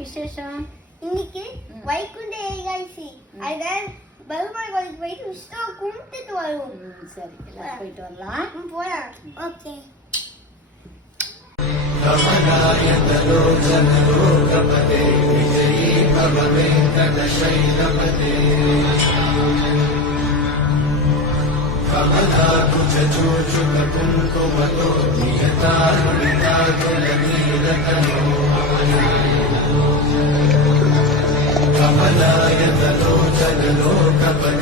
விசேஷம்? இன்னைக்கு வைகுண்ட ஏகாதசி. அதனால பெருமாள் கோயிலுக்கு போயிட்டு விஷ்ணுவை கும்பிட்டுட்டு வருவோம். சரி, எல்லாரும் போயிட்டு வரலாம். போலாம். ஓகே. कमलायतलोचनलोकपते विजयी भववेङ्कटशैलपते कमलाकुचूचुककुङ्कुमतो नियतारुणिताकुलनीलतनो कमलायतलोचनलोकपते